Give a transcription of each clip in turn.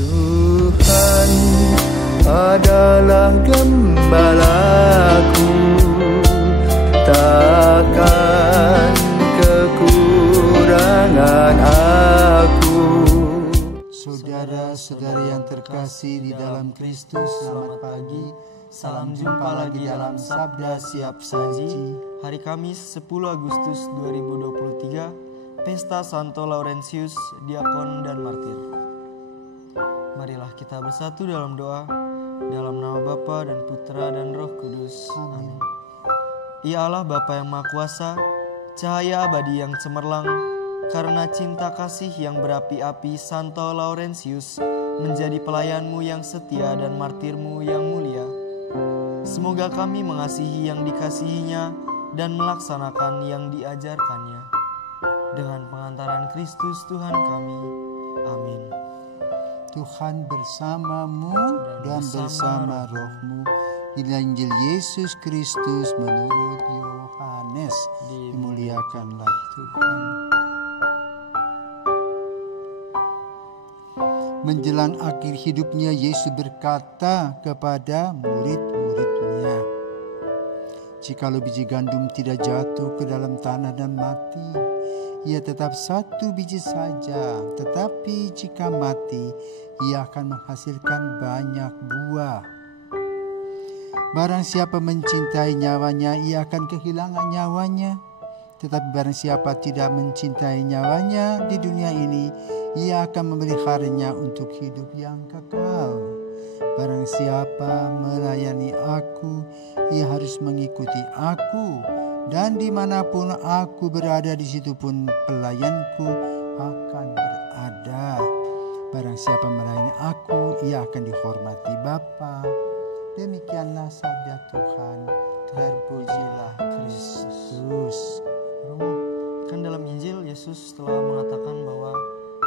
Tuhan adalah gembalaku, takkan kekurangan aku. Saudara-saudari yang terkasih di dalam Kristus, selamat pagi. Salam jumpa lagi dalam Sabda Siap Saji. Hari Kamis 10 Agustus 2023, Pesta Santo Laurentius, Diakon dan Martir. Marilah kita bersatu dalam doa, dalam nama Bapa dan Putra dan Roh Kudus. Amin. Ya Allah Bapa yang Maha Kuasa, cahaya abadi yang cemerlang, karena cinta kasih yang berapi-api, Santo Laurentius menjadi pelayanmu yang setia dan martirmu yang mulia. Semoga kami mengasihi yang dikasihinya dan melaksanakan yang diajarkannya. Dengan pengantaran Kristus Tuhan kami. Amin. Tuhan bersamamu dan bersama rohmu. Inilah Injil Yesus Kristus menurut Yohanes. Dimuliakanlah Tuhan. Menjelang akhir hidupnya, Yesus berkata kepada murid-muridnya, "Jikalau biji gandum tidak jatuh ke dalam tanah dan mati, ia tetap satu biji saja. Tetapi jika mati, ia akan menghasilkan banyak buah. Barang siapa mencintai nyawanya, ia akan kehilangan nyawanya. Tetapi barang siapa tidak mencintai nyawanya di dunia ini, ia akan memeliharanya untuk hidup yang kekal. Barang siapa melayani aku, ia harus mengikuti aku. Dan dimanapun aku berada, di situ pun pelayanku akan berada. Barang siapa melayani aku, ia akan dihormati Bapa." Demikianlah sabda Tuhan. Terpujilah Kristus. Kan dalam Injil Yesus telah mengatakan bahwa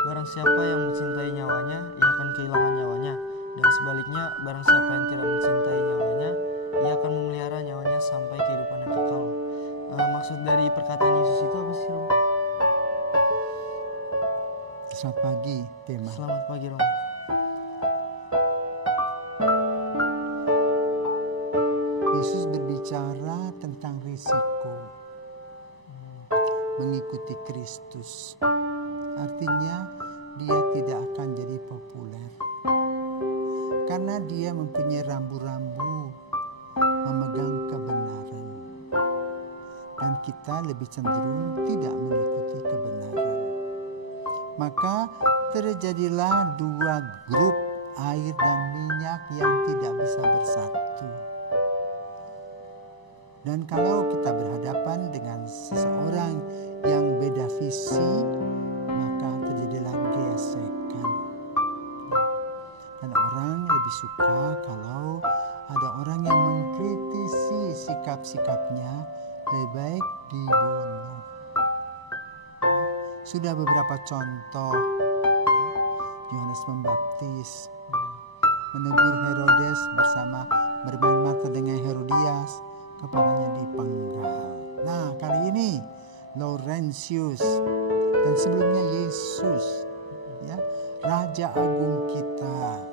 barang siapa yang mencintai nyawanya, ia akan kehilangan nyawanya. Dan sebaliknya, barang siapa yang tidak mencintai nyawanya, ia akan memelihara nyawanya sampai kehidupan yang kekal. Maksud dari perkataan Yesus itu apa sih, Rom? Selamat pagi, tema. Selamat pagi, Rom. Yesus berbicara tentang risiko mengikuti Kristus. Artinya dia tidak akan jadi populer, karena dia mempunyai rambu-rambu memegang kebenaran. Dan kita lebih cenderung tidak mengikuti kebenaran. Maka terjadilah dua grup, air dan minyak yang tidak bisa bersatu. Dan kalau kita berhadapan dengan seseorang yang beda visi, maka terjadilah gesekan. Dan orang lebih suka kalau ada orang yang mengkritisi sikap-sikapnya, lebih baik dibunuh. Sudah beberapa contoh, Yohanes Pembaptis menegur Herodes bersama bermain mata dengan Herodias, kepalanya dipenggal. Nah, kali ini Laurentius, dan sebelumnya Yesus, ya, Raja Agung kita,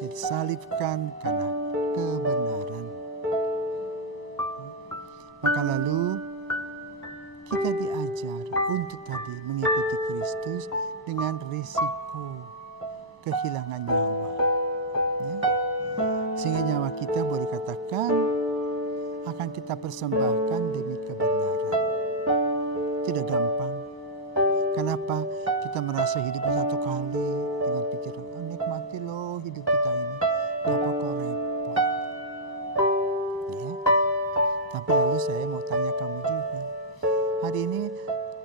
disalibkan karena kebenaran. Maka lalu kita diajar untuk tadi mengikuti Kristus dengan risiko kehilangan nyawa, ya. Sehingga nyawa kita boleh dikatakan akan kita persembahkan demi kebenaran. Tidak gampang. Kenapa? Kita merasa hidupnya satu kali dengan pikiran, nikmati loh hidup kita ini, kenapa kok repot, ya. Tapi lalu saya mau tanya kamu juga. Hari ini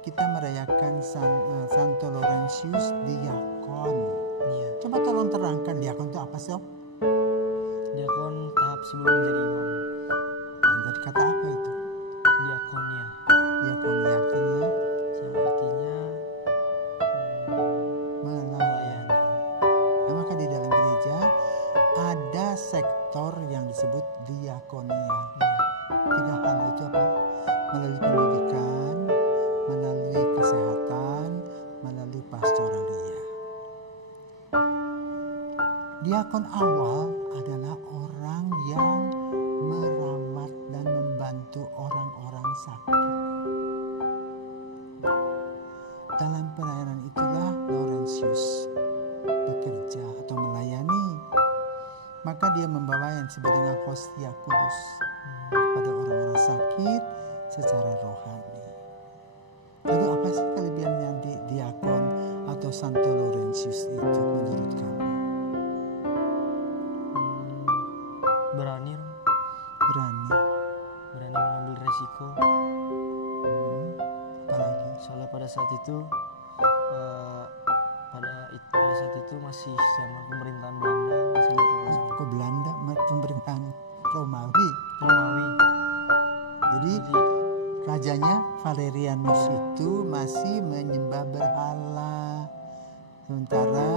kita merayakan Santo Laurentius Diakon, ya. Coba tolong terangkan diakon itu apa sih? Diakon tahap sebelum menjadi imam. Dari kata apa itu? Diakonia. Diakonia artinya melayani. Nah, maka di dalam gereja ada sektor yang disebut diakonia. Tiga hal itu apa? Melalui pendidikan, melalui kesehatan, melalui pastoralia. Diakon awal adalah orang yang merawat dan membantu orang-orang sakit. Dalam pelayanan itulah Laurentius bekerja atau melayani. Maka dia membawa yang disebut dengan hostia kudus kepada orang-orang sakit secara rohani. Lalu apa sih kelebihannya diakon atau Santo Laurentius itu menurut kamu? Berani mengambil resiko. Apalagi Soalnya pada saat itu pada saat itu masih zaman pemerintahan Belanda, masih dikuasai kok Belanda pemerintahan Romawi. Jadi rajanya Valerianus itu masih menyembah berhala. Sementara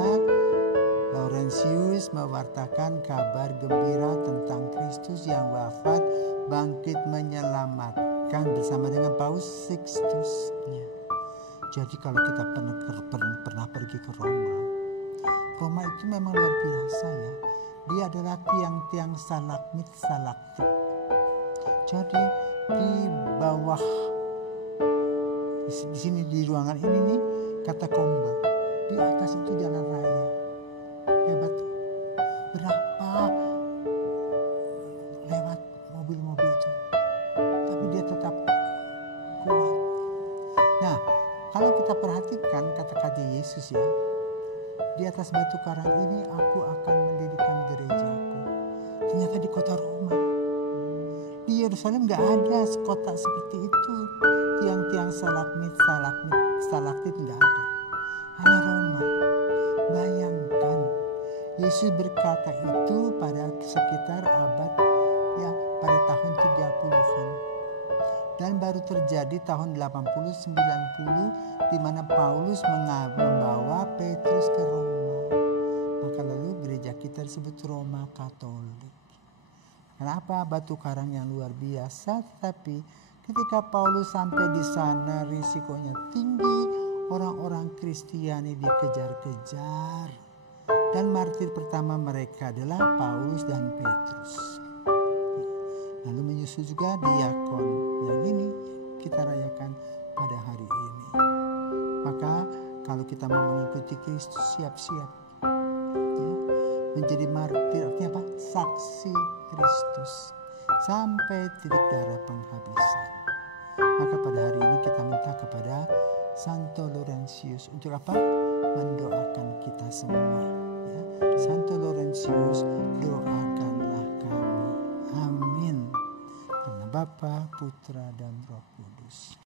Laurentius mewartakan kabar gembira tentang Kristus yang wafat, bangkit, menyelamatkan bersama dengan Paus Sixtus. Jadi kalau kita pernah pergi ke Roma itu memang luar biasa ya. Dia adalah tiang-tiang stalagmit. Jadi di bawah di sini di ruangan ini nih katakombe, di atas itu jalan raya. Hebat. Berapa lewat mobil-mobil itu, tapi dia tetap kuat. Nah, kalau kita perhatikan kata-kata Yesus ya, di atas batu karang ini aku akan mendirikan gerejaku. Ternyata di kota Roma. Di Yerusalem gak ada kota seperti itu. Tiang-tiang stalaktit gak ada. Hanya Roma. Bayangkan, Yesus berkata itu pada sekitar abad ya pada tahun 30-an. Dan baru terjadi tahun 80-90 di mana Paulus membawa Petrus ke Roma. Maka lalu gereja kita disebut Roma Katolik. Kenapa? Batu karang yang luar biasa, tetapi ketika Paulus sampai di sana risikonya tinggi, orang-orang Kristiani dikejar-kejar. Dan martir pertama mereka adalah Paulus dan Petrus. Lalu menyusul juga diakon yang ini kita rayakan pada hari ini. Maka kalau kita mau mengikuti Kristus, siap-siap ya, menjadi martir, artinya apa? Saksi Kristus sampai titik darah penghabisan. Maka pada hari ini kita minta kepada Santo Laurentius untuk apa? Mendoakan kita semua ya. Santo Laurentius, doakanlah kami. Amin. Karena Bapa, Putra dan Roh Kudus.